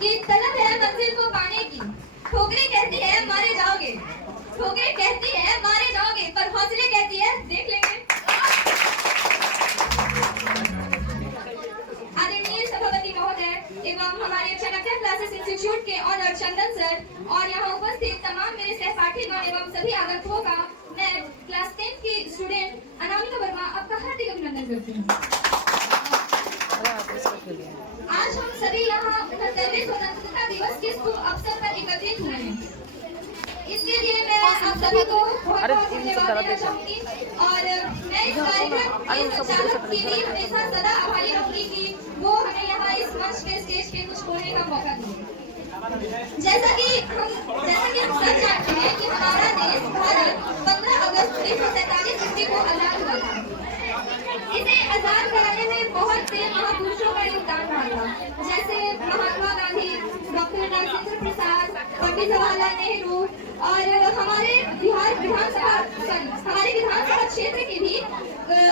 कि तलब है मंजिल को पाने की, ठोकरें कहती है मारे जाओगे, ठोकरें कहती है मारे जाओगे, पर हौसले कहती है देख लेंगे। आदरणीय सभापति महोदय एवं हमारे चाणक्य क्लासेस इंस्टीट्यूट के ऑनर चंदन सर और यहाँ उपस्थित तमाम मेरे सहपाठीगण एवं सभी आगंतुकों का मैं क्लास 10 की स्टूडेंट अनामिका वर्मा आपका हार्दिक अभिनंदन करती हूँ। आज हम सभी यहाँ 69वें स्वतंत्रता दिवस के शुभ अवसर पर एकत्रित हुए हैं। इसके लिए मैं आप सभी को बहुत बहुत धन्यवाद देना चाहूंगी और मैं इस कार्यक्रम के संचालक के लिए हमेशा सदा आभारी रहूंगी कि वो हमें यहाँ इस मंच पे स्टेज पे कुछ बोलने का मौका दिए। जैसा कि हम सब जानते हैं कि हमारा देश भारत 15 अगस्त 1947 ईस्वी को आजाद हुआ था। इसे आजाद कराने में बहुत से महापुरुषों का योगदान रहा था, जैसे महात्मा गांधी, डॉक्टर राजेंद्र प्रसाद, पंडित जवाहरलाल नेहरू और हमारे विधानसभा क्षेत्र के भी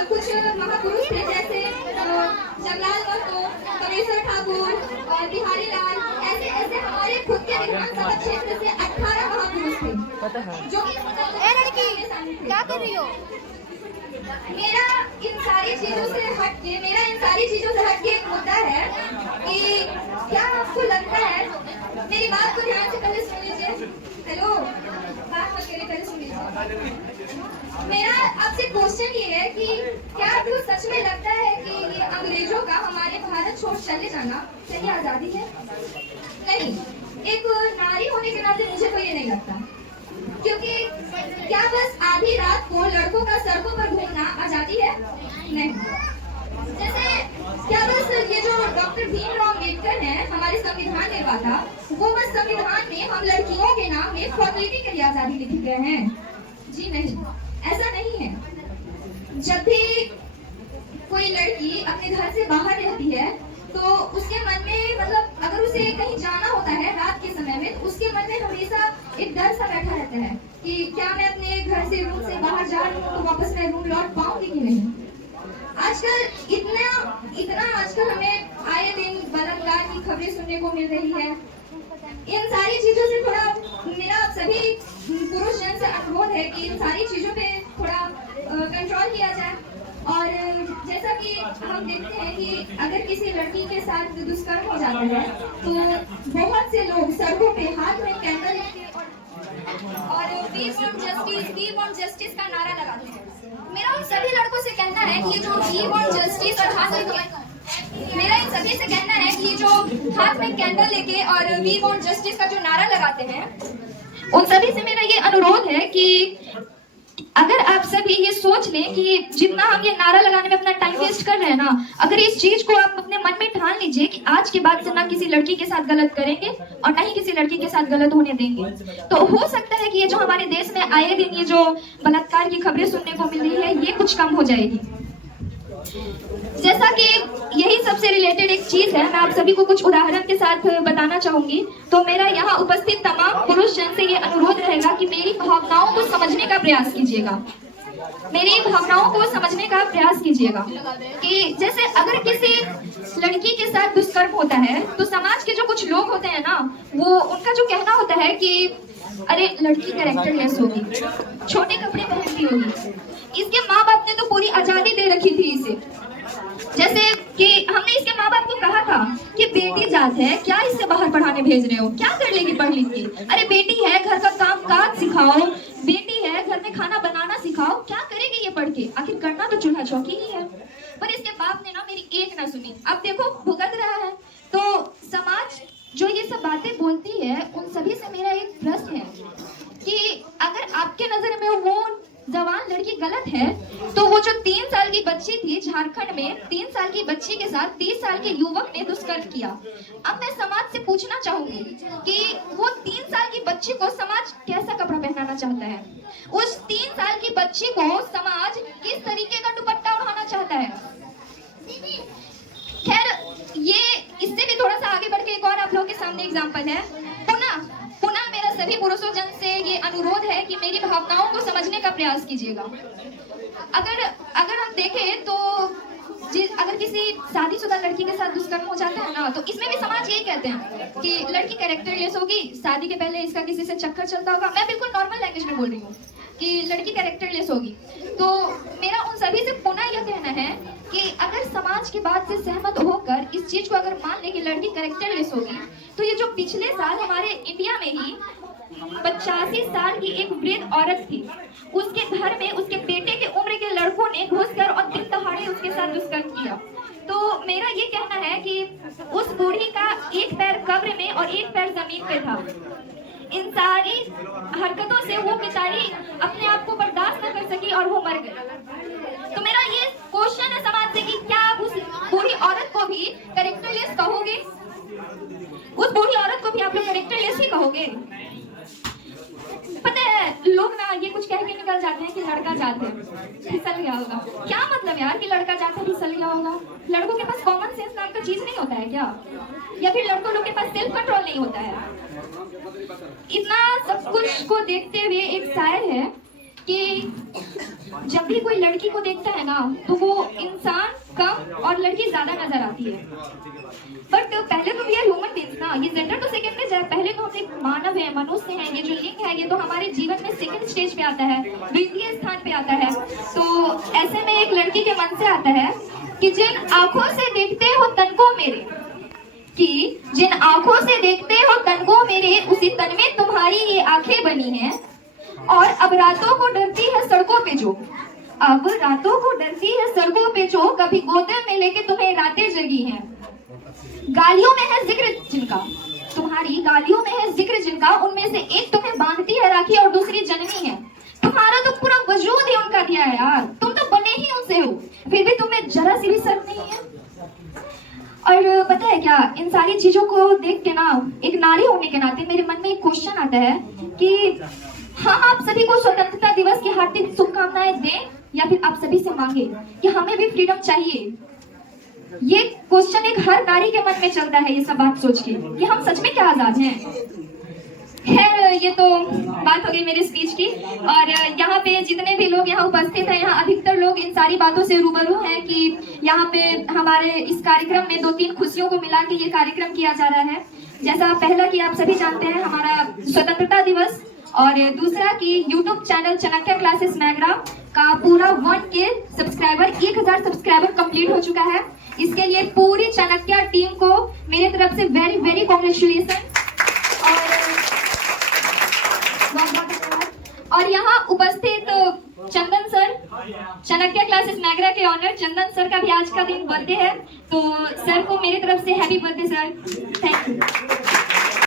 कुछ महापुरुष थे, जैसे जवाहरलाल नेहरू, कमेश्वर ठाकुर और बिहारी लाल। ऐसे ऐसे हमारे खुद के विधानसभा क्षेत्र से 18 महापुरुष थे जो क्या कर रही हो? मेरा इन सारी चीजों से हटके एक मुद्दा है कि क्या आपको लगता है, मेरी बात को ध्यान से पहले सुन लीजिए। हेलो, बात मत करिए, पहले सुन लीजिए। मेरा आपसे क्वेश्चन ये है कि क्या आपको सच में लगता है कि ये अंग्रेजों का हमारे भारत छोड़ चले जाना सही आजादी है? नहीं, एक नारी होने के नाते मुझे तो ये नहीं लगता, क्योंकि क्या बस आधी रात को लड़कों का सड़कों पर घूमना आजादी है? नहीं। जैसे क्या बस ये जो डॉक्टर भीमराव अम्बेडकर हैं, हमारे संविधान निर्माता, वो बस संविधान में हम लड़कियों के नाम में फॉर्मेलिटी के लिए आजादी लिखे गए हैं? जी नहीं, ऐसा नहीं है। जब भी कोई लड़की अपने घर से बाहर रहती है तो उसके मन में, मतलब अगर उसे कहीं जाना होता है रात के समय में, तो उसके मन में हमेशा एक डर सा बैठा रहता है कि क्या मैं अपने घर से रूम से बाहर जा रही हूँ तो वापस मैं रूम लौट पाऊंगी कि नहीं। आजकल इतना आजकल हमें आए दिन बलात्कार की खबरें सुनने को मिल रही है। इन सारी चीजों से थोड़ा मेरा सभी पुरुष जन से अनुरोध है कि इन सारी चीजों पे थोड़ा कंट्रोल किया जाए। और जैसा कि हम देखते हैं कि अगर किसी लड़की के साथ दुष्कर्म हो जाता है तो बहुत से लोग सड़कों पे हाथ में कैंडल लेके और वी वांट जस्टिस का नारा लगाते हैं। मेरा उन सभी लड़कों से कहना है कि जो वी वांट जस्टिस और हाथ में कैंडल लेके और वी वांट जस्टिस का जो नारा लगाते हैं, उन सभी से मेरा ये अनुरोध है कि अगर आप सभी ये सोच लें कि जितना हम ये नारा लगाने में अपना टाइम वेस्ट कर रहे हैं ना, अगर इस चीज को आप अपने मन में ठान लीजिए कि आज के बाद से ना किसी लड़की के साथ गलत करेंगे और ना ही किसी लड़की के साथ गलत होने देंगे, तो हो सकता है कि ये जो हमारे देश में आए दिन ये जो बलात्कार की खबरें सुनने को मिल रही है, ये कुछ कम हो जाएगी। जैसा कि यही सबसे रिलेटेड एक चीज है, मैं आप सभी को कुछ उदाहरण के साथ बताना चाहूंगी। तो मेरा यहाँ उपस्थित तमाम पुरुष जन से ये अनुरोध रहेगा कि मेरी भावनाओं को समझने का प्रयास कीजिएगा, मेरी भावनाओं को समझने का प्रयास कीजिएगा कि जैसे अगर किसी लड़की के साथ दुष्कर्म होता है तो समाज के जो कुछ लोग होते हैं ना, वो उनका जो कहना होता है कि अरे लड़की कैरेक्टरलेस होगी, छोटे कपड़े पहनती होगी, इसके माँ बाप ने तो पूरी आजादी दे रखी थी इसे। जैसे कि हमने इसके माँ बाप को कहा था कि बेटी जात है, क्या इससे बाहर पढ़ाने भेज रहे हो, क्या कर लेगी पढ़ लिख के? अरे बेटी है, घर का काम काज सिखाओ, बेटी है, घर में खाना बनाना सिखाओ, क्या करेगी ये पढ़ के? आखिर करना तो चूल्हा चौकी ही है। पर इसके बाप ने ना मेरी एक ना सुनी, अब देखो भुगत रहा है। तो समाज जो ये सब बातें बोलती है, उन सभी से मेरा एक प्रश्न है कि अगर आपके नजर में वो जवान लड़की गलत है, तो वो जो 3 साल की बच्ची थी झारखंड में, 3 साल की बच्ची के साथ 30 साल के युवक ने दुष्कर्म किया। अब मैं समाज से पूछना चाहूंगी कि वो 3 साल की बच्ची को समाज कैसा कपड़ा पहनाना चाहता है? उस 3 साल की बच्ची को समाज किस तरीके का दुपट्टा ओढ़ाना चाहता है? खैर, ये इससे भी थोड़ा सा आगे बढ़ के एक और आप लोगों के सामने एग्जाम्पल है। पुनः मेरा सभी पुरुषों जन से ये अनुरोध है कि मेरी भावनाओं को समझने का प्रयास कीजिएगा। अगर हम देखें तो अगर किसी शादीशुदा लड़की के साथ दुष्कर्म हो जाता है ना, तो इसमें भी समाज यही कहते हैं कि लड़की कैरेक्टरलेस होगी, शादी के पहले इसका किसी से चक्कर चलता होगा। मैं बिल्कुल नॉर्मल लैंग्वेज में बोल रही हूँ कि लड़की कैरेक्टरलेस होगी। तो मेरा उन सभी से पुनः यह कहना है कि अगर समाज की बात से सहमत होकर इस चीज को अगर मान ले कि लड़की कैरेक्टरलेस होगी, तो ये जो पिछले साल हमारे इंडिया में ही 85 साल की एक वृद्ध औरत थी, उसके घर में उसके बेटे के उम्र के लड़कों ने घुसकर और दिन दहाड़े उसके साथ दुष्कर्म किया। तो मेरा ये कहना है कि उस बूढ़ी का एक पैर कब्र में और एक पैर जमीन पे था। इन सारी हरकतों से वो बेचारी अपने आप को बर्दाश्त न कर सकी और वो मर गई। तो मेरा ये क्वेश्चन है समाज से कि क्या आप उस बूढ़ी औरत को भी कैरेक्टरलेस कहोगे? उस बूढ़ी औरत को भी आप लोग कैरेक्टरलेस ही कहोगे? पता है लोग ना ये कुछ कह के निकल जाते हैं कि लड़का जाते फिसल गया होगा। क्या मतलब यार कि लड़का जाते फिसल गया होगा? लड़कों के पास कॉमन सेंस नाम का चीज नहीं होता है क्या? या फिर लड़कों लोग के पास सेल्फ कंट्रोल नहीं होता है? इतना सब कुछ को देखते हुए एक शायर है कि जब भी कोई लड़की को देखता है ना, तो वो इंसान कम और लड़की ज्यादा नजर आती है। बट पहले तो वी आर ह्यूमन बीइंग्स ना, ये जेंडर तो सेकंड में जाए, पहले तो हम एक मानव है, मनुष्य है। ये जो लिंग है ये तो हमारे जीवन में सेकंड स्टेज पे आता है, द्वितीय स्थान पे आता है। तो ऐसे में एक लड़की के मन से आता है कि जिन आंखों से देखते हो तन को मेरे, कि जिन आंखों से देखते हो तन को मेरे, उसी तन में तुम्हारी ये आंखें बनी हैं। और अब रातों को डरती है सड़कों पे जो, अब रातों को डरती है सड़कों पे जो, कभी गोदे में लेके तुम्हें रातें जगी हैं। गालियों में है जिक्र जिनका, तुम्हारी गालियों में है जिक्र जिनका, उनमें से एक तुम्हें बांधती है राखी और दूसरी जननी है। तुम्हारा तो पूरा वजूद ही उनका दिया है यार, तुम तो बने ही उनसे हो, फिर भी तुम्हें जरा सी भी शर्म नहीं है। और पता है क्या, इन सारी चीजों को देख के ना, एक नारी होने के नाते मेरे मन में एक क्वेश्चन आता है कि हम आप सभी को स्वतंत्रता दिवस की हार्दिक शुभकामनाएं दें या फिर आप सभी से मांगे कि हमें भी फ्रीडम चाहिए। ये क्वेश्चन एक हर नारी के मन में चलता है, ये सब बात सोच के कि हम सच में क्या आजाद हैं। खैर ये तो बात हो गई मेरी स्पीच की। और यहाँ पे जितने भी लोग यहाँ उपस्थित हैं, यहाँ अधिकतर लोग इन सारी बातों से रूबरू हैं कि यहाँ पे हमारे इस कार्यक्रम में 2-3 खुशियों को मिला के ये कार्यक्रम किया जा रहा है। जैसा पहला कि आप सभी जानते हैं हमारा स्वतंत्रता दिवस, और दूसरा कि YouTube channel Chanakya classes McGrath का पूरा 1K सब्सक्राइबर, 1000 सब्सक्राइबर कंप्लीट हो चुका है। इसके लिए पूरी चाणक्य टीम को मेरे तरफ से वेरी वेरी कॉन्ग्रेचुलेशन। और यहाँ उपस्थित चंदन सर, चाणक्य क्लासेस मैगरा के ऑनर चंदन सर का भी आज का दिन बर्थडे है, तो सर को मेरी तरफ से हैप्पी बर्थडे सर।